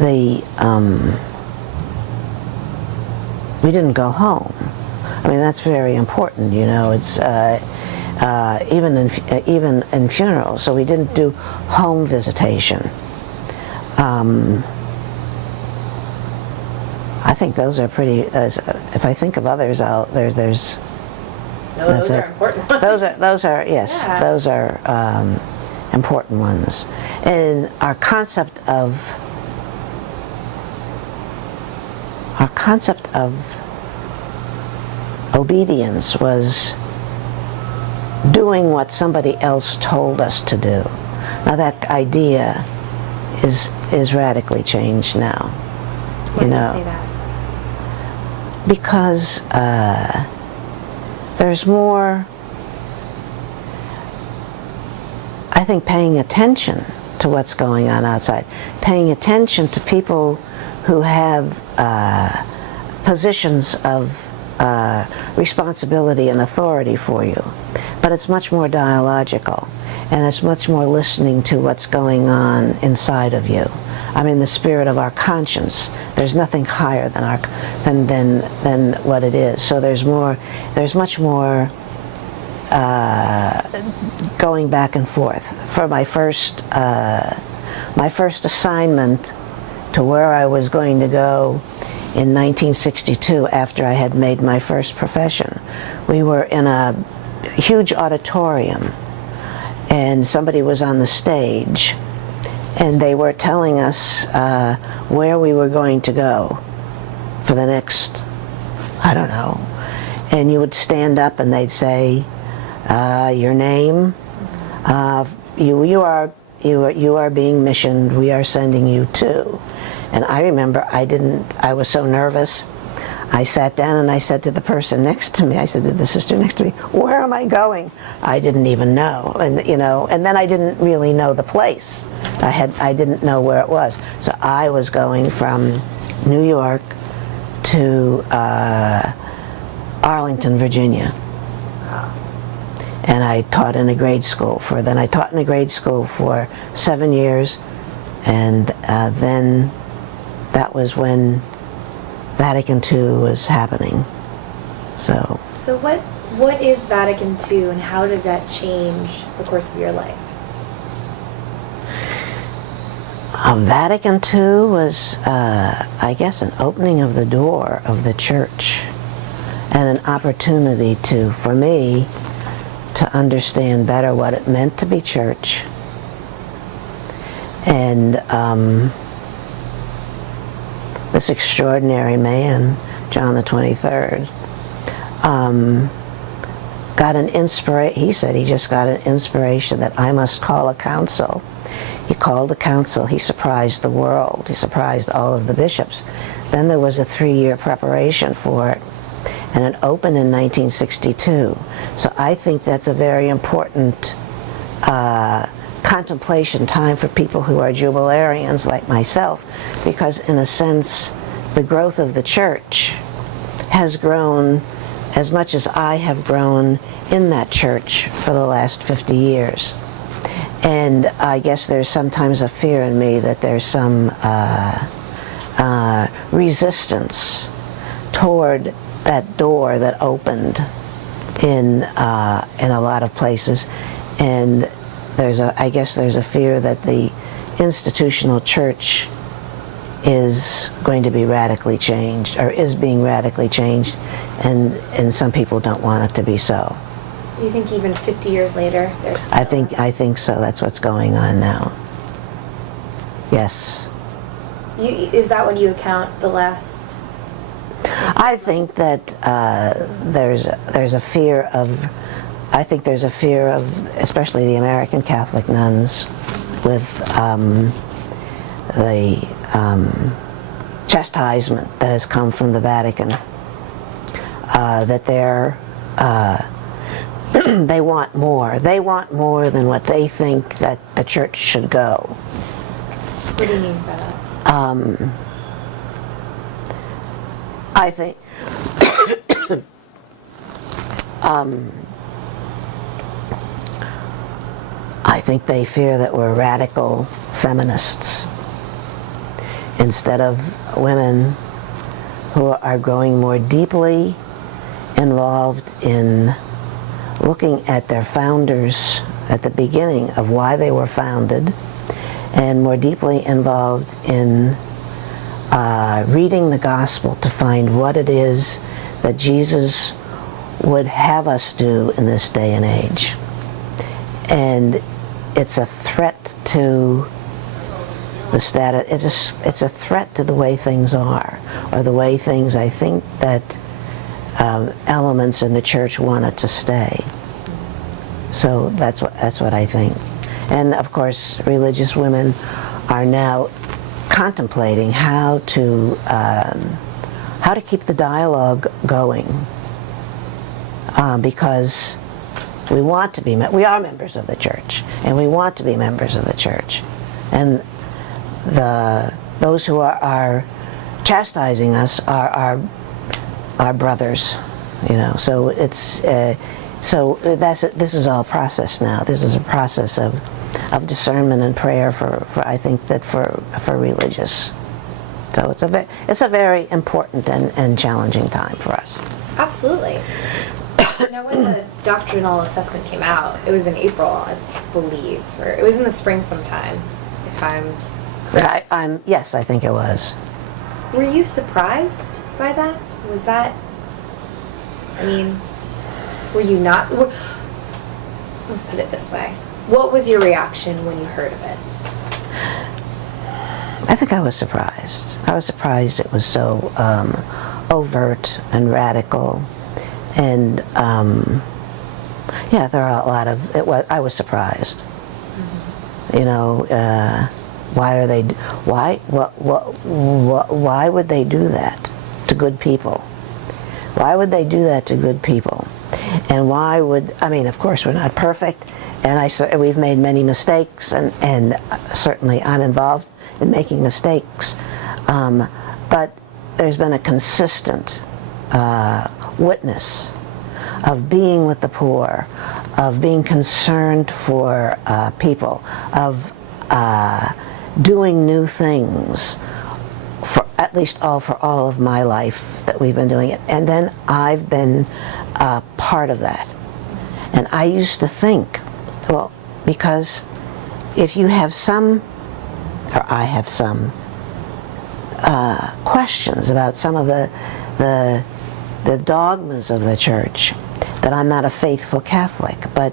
we didn't go home. I mean, that's very important, you know. It's even in funerals. So we didn't do home visitation. I think those are pretty. If I think of others, there's. No, those are important ones. Those are yes. Yeah. Those are important ones, and our concept of obedience was doing what somebody else told us to do. Now that idea is radically changed now. Why do you say that? Because there's more, I think, paying attention to what's going on outside, paying attention to people who have positions of responsibility and authority for you. But it's much more dialogical, and it's much more listening to what's going on inside of you. I mean, the spirit of our conscience. There's nothing higher than what it is. So there's much more going back and forth. For my first assignment to where I was going to go in 1962, after I had made my first profession, we were in a huge auditorium, and somebody was on the stage, and they were telling us where we were going to go for the next, I don't know. And you would stand up and they'd say, your name, you are being missioned, we are sending you to. And I remember I was so nervous. I sat down and I said to the person next to me, I said to the sister next to me, where am I going? I didn't even know. And and then I didn't really know the place. I didn't know where it was. So I was going from New York to Arlington, Virginia. And I taught in a grade school for 7 years, and then that was when Vatican II was happening. So what is Vatican II, and how did that change the course of your life? Vatican II was, I guess, an opening of the door of the church, and an opportunity for me to understand better what it meant to be church, and this extraordinary man, John the 23rd, got an inspiration. He said he just got an inspiration that I must call a council. He called a council. He surprised the world. He surprised all of the bishops. Then there was a 3-year preparation for it, and it opened in 1962. So I think that's a very important contemplation time for people who are Jubilarians like myself, because in a sense the growth of the church has grown as much as I have grown in that church for the last 50 years. And I guess there's sometimes a fear in me that there's some resistance toward that door that opened in a lot of places, and I guess there's a fear that the institutional church is going to be radically changed, or is being radically changed, and some people don't want it to be so. You think even 50 years later, there's still... I think so. That's what's going on now. Yes. Is that what you account the last? I think that there's a fear of. I think there's a fear of, especially the American Catholic nuns, with the chastisement that has come from the Vatican, that they want more. They want more than what they think that the church should go. What do you mean by that? I think I think they fear that we're radical feminists, instead of women who are growing more deeply involved in looking at their founders at the beginning of why they were founded, and more deeply involved in reading the gospel to find what it is that Jesus would have us do in this day and age. And it's a threat to the status, it's a threat to the way things are, or the way things I think that elements in the church want it to stay. So that's what I think. And of course, religious women are now contemplating how to keep the dialogue going, because we are members of the church, and we want to be members of the church, and those who are chastising us are our brothers, you know. So it's this is all process now. This is a process of discernment and prayer for I think that for religious. So it's a very important and challenging time for us. Absolutely. Now, when the doctrinal assessment came out, it was in April, I believe, or it was in the spring sometime, if I'm correct. Yes, I think it was. Were you surprised by that? Was that, I mean, were you not? Let's put it this way. What was your reaction when you heard of it? I think I was surprised. I was surprised it was so overt and radical. And yeah, there are a lot of I was surprised. Mm-hmm. You know, why would they do that to good people? Why would they do that to good people? And why would, I mean, of course we're not perfect, and we've made many mistakes, and certainly I'm involved in making mistakes, but there's been a consistent witness of being with the poor, of being concerned for people, of doing new things, for at least for all of my life that we've been doing it. And then I've been part of that. And I used to think, well, because if you have some, or I have some questions about some of the dogmas of the church, that I'm not a faithful Catholic, but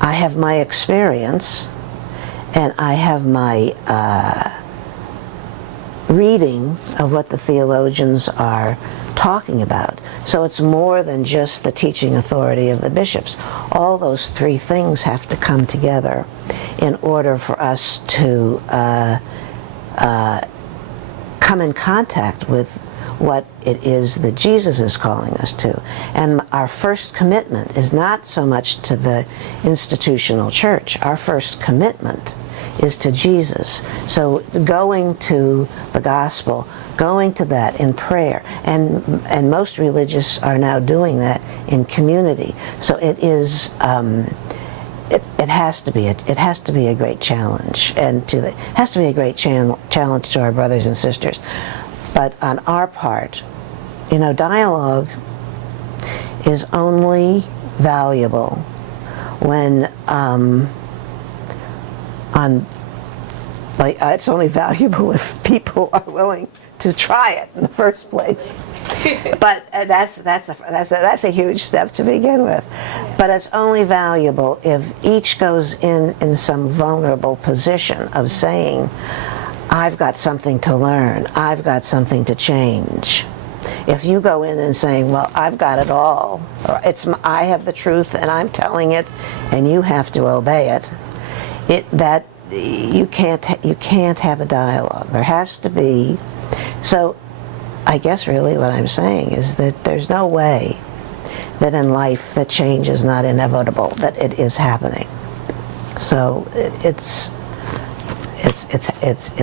I have my experience, and I have my reading of what the theologians are talking about. So it's more than just the teaching authority of the bishops. All those three things have to come together in order for us to come in contact with what it is that Jesus is calling us to. And our first commitment is not so much to the institutional church. Our first commitment is to Jesus. So going to the gospel, going to that in prayer, and most religious are now doing that in community. So it is it has to be a great challenge, and it has to be a great challenge to our brothers and sisters. But on our part, you know, dialogue is only valuable when it's only valuable if people are willing to try it in the first place. But that's a huge step to begin with. But it's only valuable if each goes in some vulnerable position of saying, I've got something to learn, I've got something to change. If you go in and saying, well, I've got it all, or I have the truth and I'm telling it and you have to obey it, you can't have a dialogue. There has to be. So I guess really what I'm saying is that there's no way that in life that change is not inevitable, that it is happening. So it's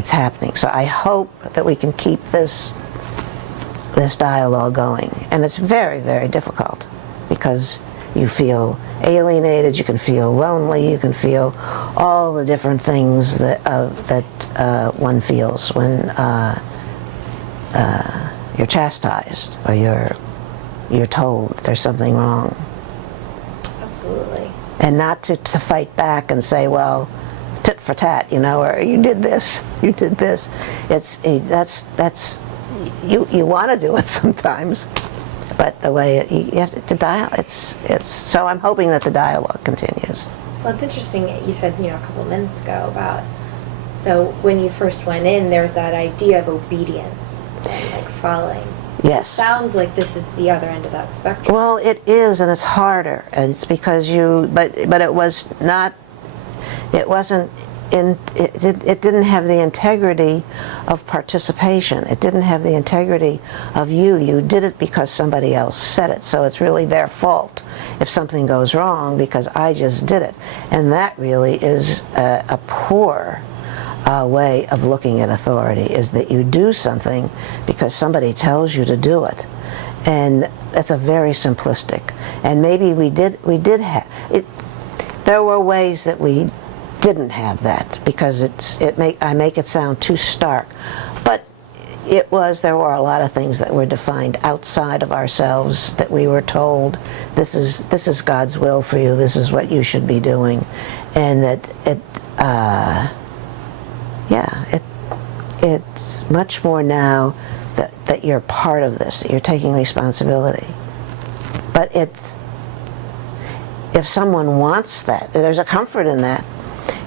happening. So I hope that we can keep this dialogue going. And it's very, very difficult, because You feel alienated, you can feel lonely, you can feel all the different things that one feels when you're chastised or you're told there's something wrong. Absolutely. And not to fight back and say, well, tit for tat, or you did this, you did this. You want to do it sometimes, but the way you have to dialogue, it's so I'm hoping that the dialogue continues. Well, it's interesting. You said a couple minutes ago about, so when you first went in, there was that idea of obedience and like following. Yes. It sounds like this is the other end of that spectrum. Well, it is, and it's harder, and it's because but it was not. It wasn't. It didn't have the integrity of participation. It didn't have the integrity of you. You did it because somebody else said it. So it's really their fault if something goes wrong because I just did it. And that really is a poor way of looking at authority, is that you do something because somebody tells you to do it. And that's a very simplistic. And maybe we did have it. There were ways that we didn't have that because I make it sound too stark, but there were a lot of things that were defined outside of ourselves that we were told this is God's will for you, this is what you should be doing, and that it's much more now that you're part of this, that you're taking responsibility. But if someone wants that, there's a comfort in that.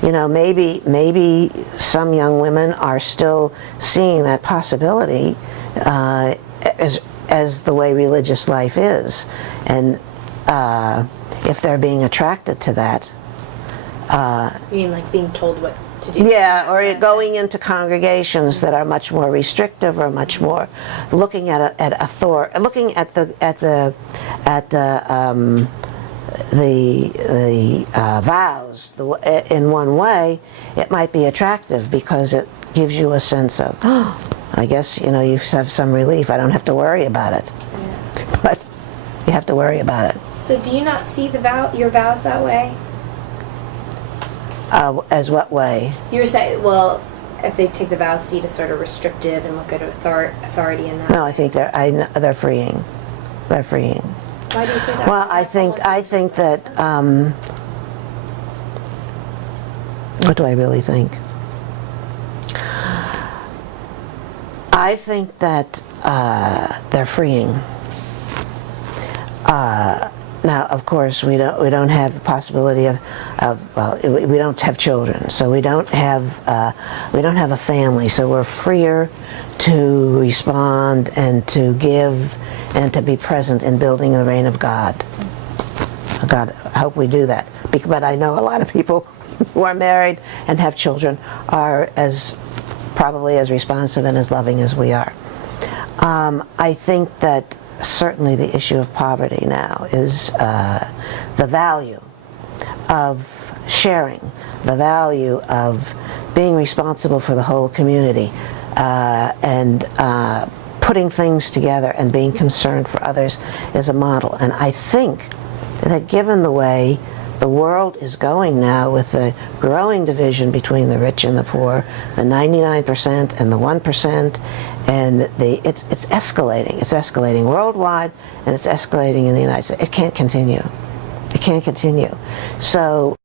Maybe some young women are still seeing that possibility as the way religious life is, and if they're being attracted to that. You mean like being told what to do? Yeah, or going into congregations that are much more restrictive, or much more looking at authority, looking at the vows in one way. It might be attractive because it gives you a sense of, I guess you have some relief. I don't have to worry about it. Yeah. But you have to worry about it. So do you not see your vows that way? As what way? You were saying, well, if they take the vows, see it as sort of restrictive and look at authority in that. No, I think they're freeing. They're freeing. Why do you say that? Well, I think that. What do I really think? I think that they're freeing. Now, of course, we don't have the possibility of we don't have children, so we don't have a family, so we're freer to respond and to give and to be present in building the reign of God. God, I hope we do that. But I know a lot of people who are married and have children are probably as responsive and as loving as we are. I think that certainly the issue of poverty now is the value of sharing, the value of being responsible for the whole community, and putting things together and being concerned for others is a model. And I think that given the way the world is going now, with the growing division between the rich and the poor, the 99% and the 1%, and it's escalating. It's escalating worldwide, and it's escalating in the United States. It can't continue. It can't continue. So